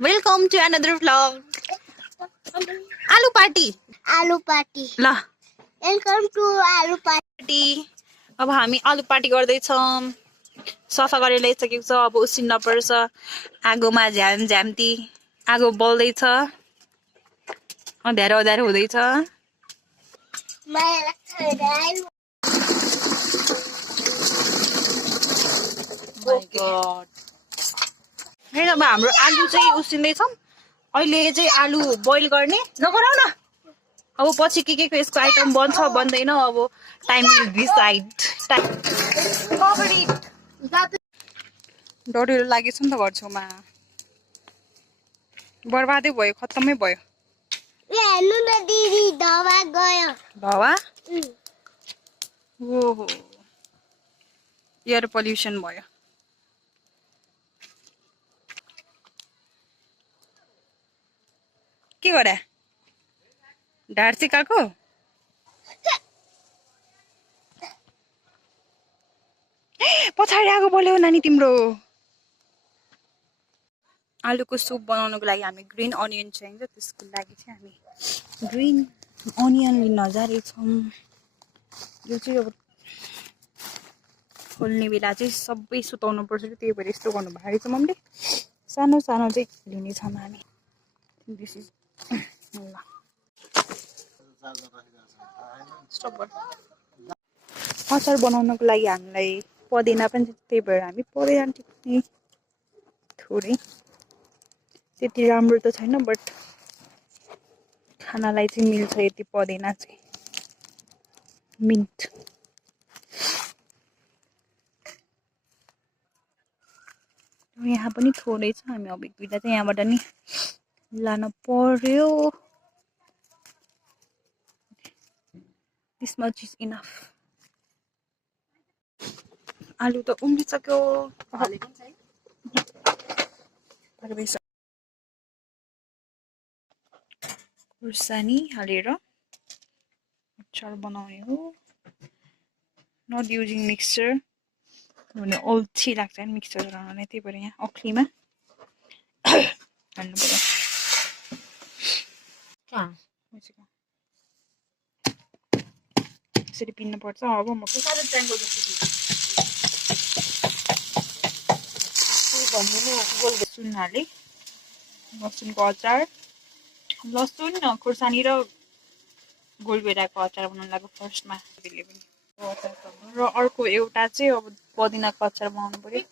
Welcome to another vlog. Aloo party. आलु party ल welcome to आलु पार्टी. अब हामी आलु पार्टी गर्दैछौँ. सफा गरेर ल्याइसकेको छ. अब उसिन्न पर्छ. आगोमा झ्याम झ्याम्ती आगो बल्दैछ. अँध्यारो अँध्यारो हुँदैछ. हेर अब हाम्रो आलु चाहिँ उसिन्दैछ. अहिले चाहिँ आलु बोइल गर्ने नगराउ न. अब पछि के को यसको आइटम बन्छ बन्दैन अब टाइम विल डिसाइड. डढीहरू लागेछ नि त घर छेउमा. बर्बादै भयो, खत्तमै भयो. हेर्नु न दिदी धवा गयो. भवा ओहो एयर पोल्युसन भयो. के गरे ढाड सिकाएको. पछाडि आगो बल्यो नानी तिम्रो. आलुको सुप बनाउनको लागि हामी ग्रीन अनियन चाहिन्छ. त्यसको लागि चाहिँ हामी ग्रीन अनियन लिन जाँदैछौँ. यो चाहिँ अब खोल्ने बेला चाहिँ सबै सुताउनु पर्छ. त्यही भएर यस्तो गर्नु भएको छ मम्मीले. सानो सानो चाहिँ लिनेछौँ हामी. दिस इज ल अचार बनाउनको लागि हामीलाई पदेना पनि त्यही भएर हामी पदेना टिप्ने थोरै. त्यति राम्रो त छैन बट खानालाई चाहिँ मिल्छ यति पदेना चाहिँ. मिन्ट यहाँ पनि थोरै छ. हामी अब एक दुईवटा चाहिँ यहाँबाट नि लान पर्यो. This much is enough. आलु त उम्लिसक्यो. खुर्सानी हालेर अचार बनाउने हो. नट युजिङ मिक्सचर भने अल्छी लाग्छ नि मिक्सचर बनाउन. त्यही भएर यहाँ अख्लीमा हाल्नु पर्यो. यसरी पिन्नुपर्छ. अब म लसुन हालेँ. लसुनको अचार. लसुन खुर्सानी र गोलभेडाको अचार बनाउनु लाग्यो फर्स्टमा. र अर्को एउटा चाहिँ अब पदिनाको अचार बनाउनु पर्यो.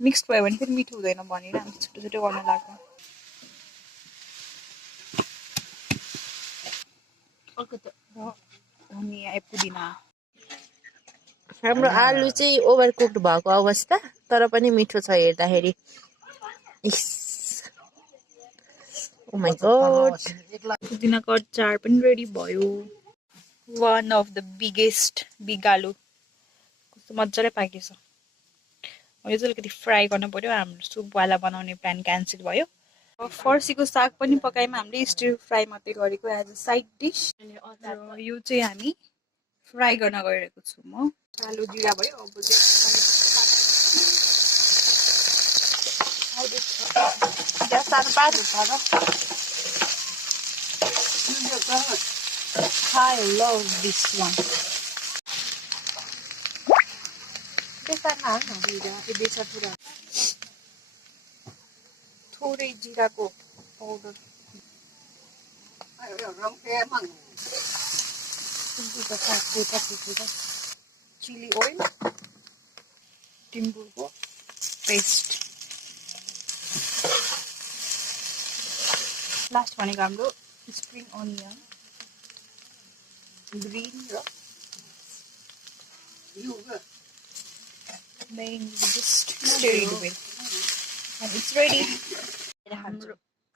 मिक्स भयो भने फेरि मिठो हुँदैन भनेर हामी छुट्टै छुट्टै गर्नु लाग्यो. धनिया पुदिना. हाम्रो आलु चाहिँ ओभर कुक्ड भएको अवस्था तर पनि मिठो छ हेर्दाखेरि. Oh my God. पुदिनाको अचार पनि रेडी भयो. One of the biggest big आलु कस्तो मजाले पाकेछ. यो चाहिँ अलिकति फ्राई गर्नु पर्यो. हाम्रो सुपवाला बनाउने प्लान क्यान्सल भयो. फर्सीको साग पनि पकाएमा हामीले स्टिर फ्राई मात्रै गरेको एज अ साइड डिस. यो चाहिँ हामी फ्राई गर्न गइरहेको छु म. आलु जिरा भयो. अब I love this one. थोरै जिराको पाउडर. Chilli oil. टिम्बुरको पेस्ट. लास्ट भनेको हाम्रो स्प्रिङ अनियन ग्रीन र just stir it well and it's ready.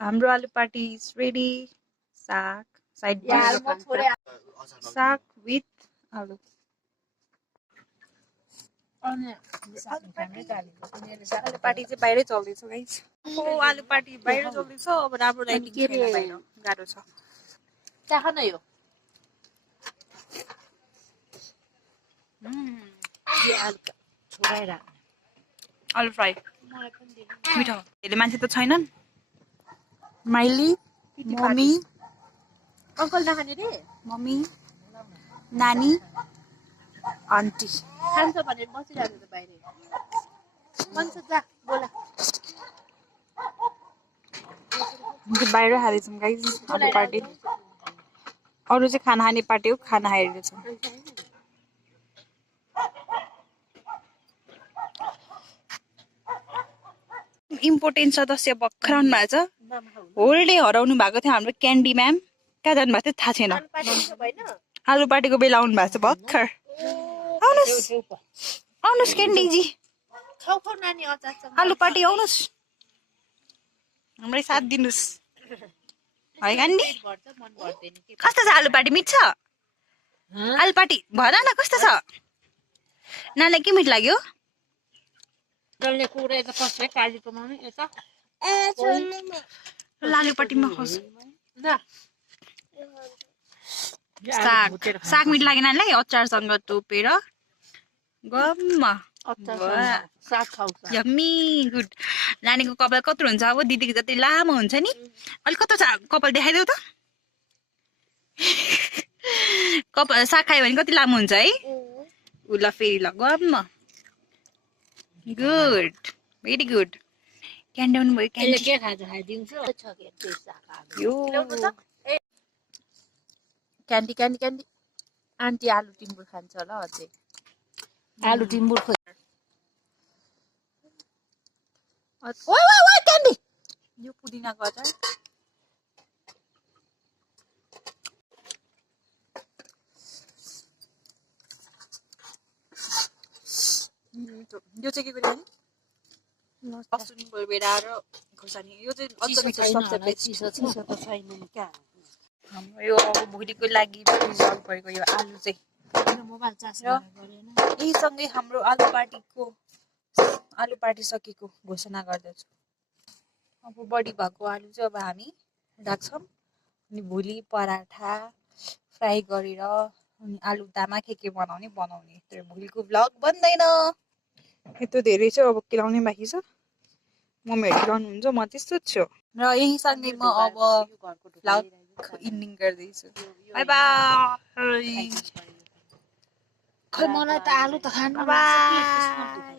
हाम्रो आलु पार्टी is ready. साग साइड साग विथ आलु. आलु पार्टी चाहिँ बाहिरै चल्दैछ गाइस. आलु पार्टी बाहिर चल्दैछ. अब राम्रो लाइटिङ छैन बाहिर. गाह्रो छ. आलु फ्राई मिठो. धेरै मान्छे त छैनन्. माइली मम्मी अङ्कल नखाने रे मम्मी नानी आन्टी खान्छ भनेर बसिरहेको त बाहिर भन्छ जा बोला बाहिर खाँदैछौँ गाइस आलु पार्टी अरू चाहिँ खाना खाने पार्टी हो खाना खाइरहेको छ इम्पोर्टेन्ट सदस्य भर्खर आउनु भएको छ होल डे हराउनु भएको थियो हाम्रो क्यान्डी म्याम कहाँ जानु भएको थियो थाहा छैन आलु पार्टीको बेला आउनु भएको छ भर्खर आउनुहोस् आउनुहोस् क्यान्डीजी खाऊ खाऊ नानी अचारसँग आलु पार्टी आउनुहोस् हामीलाई साथ दिनुहोस् है क्यान्डी भर्छ मन भर्दैन के कस्तो छ आलु पार्टी मिठ छ आलु पार्टी भन न कस्तो छ नानीलाई के मिठ लाग्यो डल्ले कुरै त फस्छ काली कमाउने यता आलु पार्टीमा खस ल साग साग मिठ लाग्यो नानीलाई अचारसँग टोपेर गम्म साग खाउँछ यम्मी गुड नानीको कपाल कत्रो हुन्छ अब दिदीको जति लामो हुन्छ नि अलिक कत्रो छ कपाल देखाइदेऊ त कपाल साग खायो भने कति लामो हुन्छ है उ ल फेरि ल गम्म गुड भेरी गुड क्यान्डाउनु भयो यसले क्यान्डी के खान्छ खाइदिन्छु छ के त्यो साग यो क्यान्डी क्यान्डी क्यान्डी आन्टी आलु टिम्बुर खान्छ होला अझै आलु टिम्बुर खोज क्यान्डी यो पुदिनाको अचार यो चाहिँ के कुरा लसुन भेडा र खोर्सानी यो चाहिँ अझ मिठो सबसे बेस्ट चिसो त छैन नि क्या हाम्रो यो अब भोलिको लागि प्रिजर्भ गरेको यो आलु चाहिँ मोबाइल चार्ज र यहीसँगै हाम्रो आलु पार्टी सकेको घोषणा गर्दछु अब बढी भएको आलु चाहिँ अब हामी राख्छौँ अनि भोलि पराठा फ्राई गरेर अनि आलु दामा के बनाउने तर भोलिको भ्लग बन्दैन यत्रो धेरै चाहिँ अब केलाउने बाँकी छ मम्मीहरू केलाउनुहुन्छ म त्यस्तो छु र यहीसँगै म अब भ्लग इन्डिङ गर्दैछु बाई बाई खै मलाई त आलु त खानु बाई